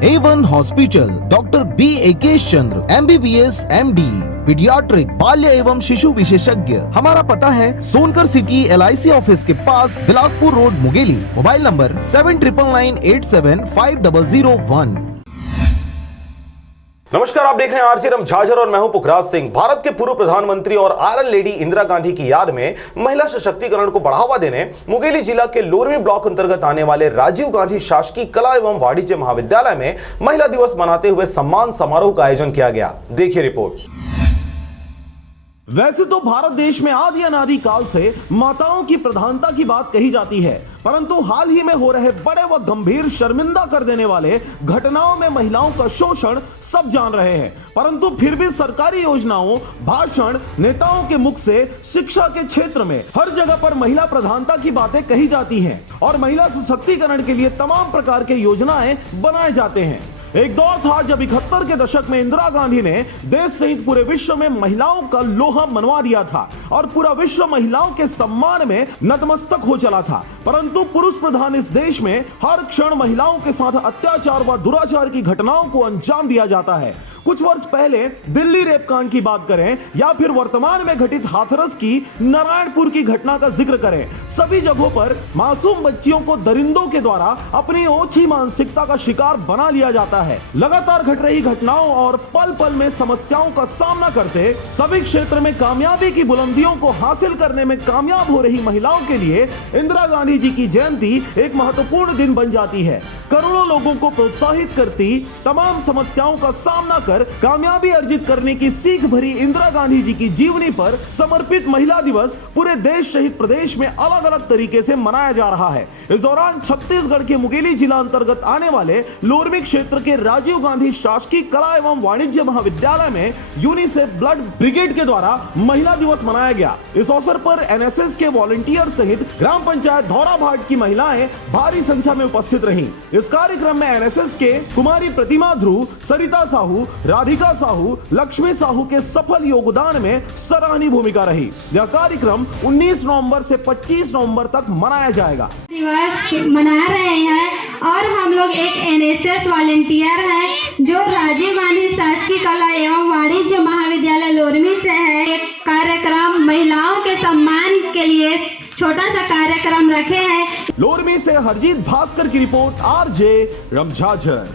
A1 hospital, doctor B एकेश चंद्र, MBBS MD, paediatric, बाल्य एवं शिशु विशेषज्ञ। हमारा पता है सोनकर सिटी LIC ऑफिस के पास, Bilaspur road, Mungeli. Mobile number 7999875001। नमस्कार, आप देख रहे हैं आरजे रमझाझर और मैं हूं पुखराज सिंह। भारत के पूर्व प्रधानमंत्री और आयरन लेडी इंदिरा गांधी की याद में महिला सशक्तिकरण को बढ़ावा देने मुंगेली जिला के लोरमी ब्लॉक अंतर्गत आने वाले राजीव गांधी शासकीय कला एवं वाणिज्य महाविद्यालय में महिला दिवस मनाते हुए सम्मान समारोह का आयोजन किया गया। देखिए रिपोर्ट। वैसे तो भारत देश में आदि अनादि काल से माताओं की प्रधानता की बात कही जाती है, परंतु हाल ही में हो रहे बड़े व गंभीर शर्मिंदा कर देने वाले घटनाओं में महिलाओं का शोषण सब जान रहे हैं। परंतु फिर भी सरकारी योजनाओं, भाषण, नेताओं के मुख से शिक्षा के क्षेत्र में हर जगह पर महिला प्रधानता की बातें कही जाती हैं और महिला सशक्तिकरण के लिए तमाम प्रकार के योजनाएं बनाए जाते हैं। एक दौर था जब 71 के दशक में इंदिरा गांधी ने देश सहित पूरे विश्व में महिलाओं का लोहा मनवा दिया था और पूरा विश्व महिलाओं के सम्मान में नतमस्तक हो चला था। परंतु पुरुष प्रधान इस देश में हर क्षण महिलाओं के साथ अत्याचार व दुराचार की घटनाओं को अंजाम दिया जाता है। कुछ वर्ष पहले दिल्ली रेप कांड की बात करें या फिर वर्तमान में घटित हाथरस की नारायणपुर की घटना का जिक्र करें, सभी जगहों पर मासूम बच्चियों को दरिंदों के द्वारा अपनी ओछी मानसिकता का शिकार बना लिया जाता है। लगातार घट रही घटनाओं और पल पल में समस्याओं का सामना करते सभी क्षेत्र में कामयाबी की बुलंदियों को हासिल करने में कामयाब हो रही महिलाओं के लिए इंदिरा गांधी जी की जयंती एक महत्वपूर्ण दिन बन जाती है। करोड़ों लोगों को प्रोत्साहित करती, तमाम समस्याओं का सामना कर कामयाबी अर्जित करने की सीख भरी इंदिरा गांधी जी की जीवनी पर समर्पित महिला दिवस पूरे देश सहित प्रदेश में अलग अलग तरीके से मनाया जा रहा है। इस दौरान छत्तीसगढ़ के मुंगेली जिला अंतर्गत आने वाले लोरमी क्षेत्र के राजीव गांधी शासकीय कला एवं वाणिज्य महाविद्यालय में यूनिसेफ ब्लड ब्रिगेड के द्वारा महिला दिवस मनाया गया। इस अवसर पर NSS के वॉलंटियर सहित ग्राम पंचायत धौराभाट की महिलाएं भारी संख्या में उपस्थित रहीं। इस कार्यक्रम में NSS के कुमारी प्रतिमा ध्रुव, सरिता साहू, राधिका साहू, लक्ष्मी साहू के सफल योगदान में सराहनीय भूमिका रही। यह कार्यक्रम 19 नवंबर से 25 नवंबर तक मनाया जाएगा। दिवस मना रहे हैं और हम लोग एक NSS वॉलंटियर है जो राजीव गांधी शासकीय कला एवं वाणिज्य महाविद्यालय लोरमी से है। एक कार्यक्रम महिलाओं के सम्मान के लिए छोटा सा कार्यक्रम रखे हैं। लोरमी से हरजीत भास्कर की रिपोर्ट, आरजे रमझाझर।